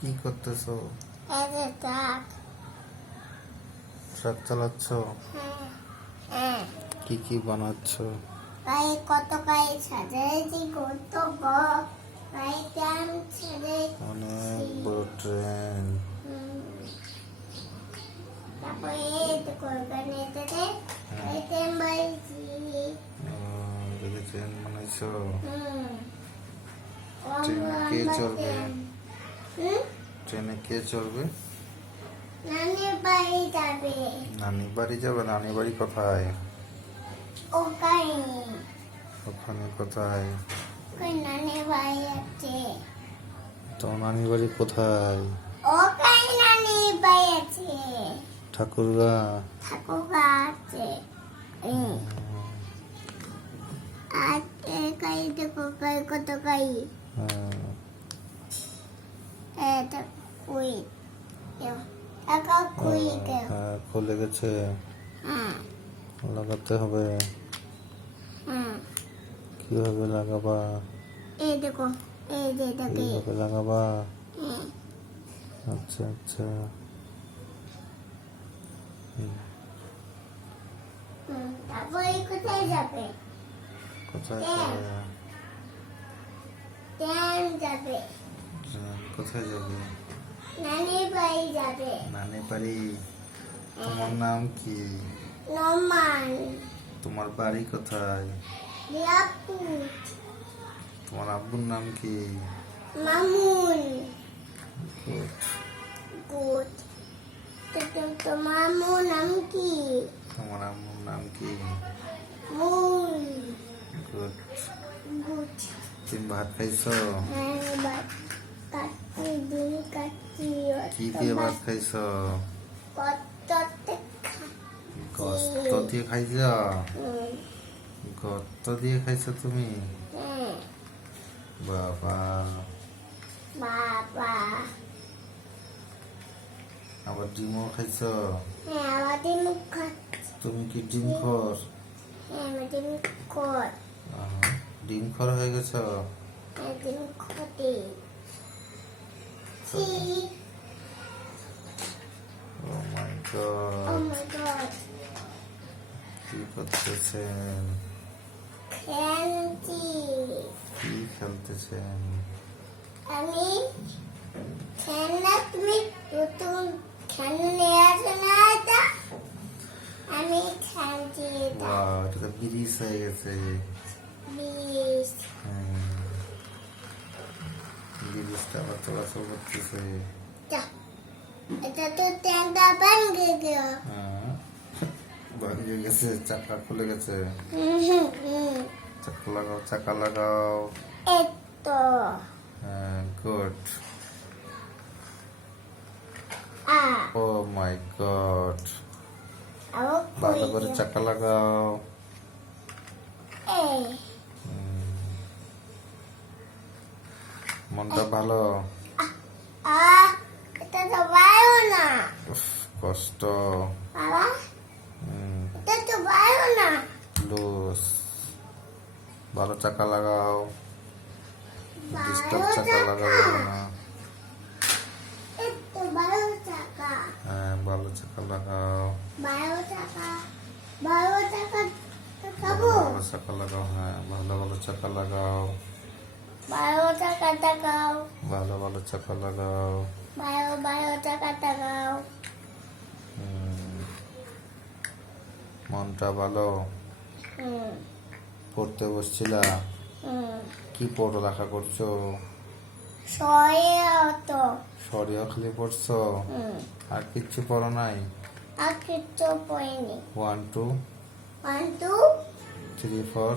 কি করতেছো? এই যে ট্রাক। ট্রাক চালাচ্ছ? হ্যাঁ। কি কি বানাচ্ছ? গাড়ি কত গাড়ি সাজাইছি কত বড় গাড়িতে আমি সাজাইছি। অনেক বড় ট্রেন। তারপরে এই তো করবেন এটাতে এই ট্রেন বাড়িছি। দেখে ট্রেন বানাইছো? ট্রেনে কে চড়বে? ট্রেনে কে চড়বে? নানির বাড়ি যাবে। নানি বাড়ি যাবে? নানি বাড়ি কোথায়? ওখানে ওখানে কোথায়? ওই নানির বাড়ি আছে। তো নানি বাড়ি কোথায়? ওখানে নানির বাড়ি আছে। ঠাকুরগা? ঠাকুরগা আছে। আর এই গাড়ি দেখো গাড়ি কত গাড়ি। এটা কুই টাকা কুই কেউ খুলে গেছে, লাগাতে হবে। কিভাবে লাগাবা? এই দেখো এই যে দেখে কিভাবে লাগাবা? আচ্ছা আচ্ছা। তারপরে কোথায় যাবে? কোথায় ট্রেন। যাবে? ট্রেন যাবে। কোথায় যাবে? নানির বাড়ি যাবে। নানি বাড়ি। তোমার নাম কি? নমান তোমার বাড়ি কোথায়? দিয়াপুর তোমার আব্বুর নাম কি? মামুন Good. গুড। তো মামু নাম কি? তোমার আম্মুর নাম কি? Moon good. গুড। তুমি ভাত খাইছো? কাটি দিন কাটি কি দিয়ে ভাত খাইছো? কত গস্ত দিয়ে খাইছ? গস্ত দিয়ে খাইছো তুমি? বাবা। বাবা আবার ডিমও খাইছো? হ্যাঁ আমাদের মুখ খাচ্ছি। তুমি কি ডিম খোর? হ্যাঁ আমাদের মুখ খোর। ডিম খোর হয়ে গেছো? আমাদের মুখ খোটে। ও মাই Oh গড। my god. কি করতেছেন? খেলছি। কি খেলতেছেন? আমি খেলনা তুমি নতুন খেলনা নিয়ে আসো না এটা আমি খেলছি এটা। ওয়াও, এটা তো ব্রিজ হয়ে গেছে। বিশ ব্রিজটা আবার চলাচল করতেছে। এটা তো ট্রেনটা ভেঙে গেল। ভেঙে গেছে, চাকা খুলে গেছে। চাকা লাগাও, চাকা লাগাও। এই তো গুড। আ ও মাই গড। আও ভালো করে চাকা লাগাও। এই মনটা ভালো? আ এটা তো বায়ু না উফ, কষ্ট। বাবা এটা তো বায়ু না। লুজ। ভালো চাকা লাগাও। ডিস্টার্ব বায়ু চাকা লাগাবে না। একটু বায়ু চাকা ভালো চাকা লাগাও। বায়ু চাকা খাবো। ভালো চাকা লাগাও। ভালো ভালো চাকা লাগাও। বায়ু চাকা টাকাও ভালো ভালো চাকা লাগাও। বায়ু চাকা টাকাও। মনটা ভালো? পড়তে বসছিলা? কি পড়ালেখা করছো? সহায়তা সরিয়া খালি পড়ছো? আর কিচ্ছু পড়ো নাই? আর কিছু পড়িনি। 1 2 1 2 3 4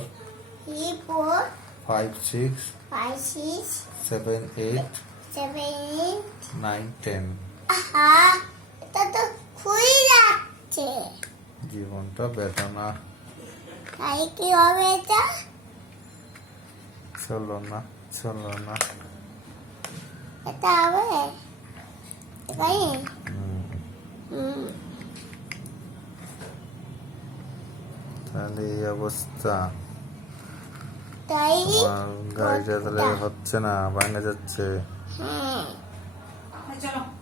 3 4 5 6 5 6 7 8 7 8 9 10। আহা এটা তো খুই যাচ্ছে। জীবনটা বেদনা। তাই কি হবে এটা? চলো না, চলো না। এটা হবে তাই তাহলে এই অবস্থা। তাই আমার গাড়িটা তাহলে হচ্ছে না, ভাঙে যাচ্ছে। হ্যাঁ চলো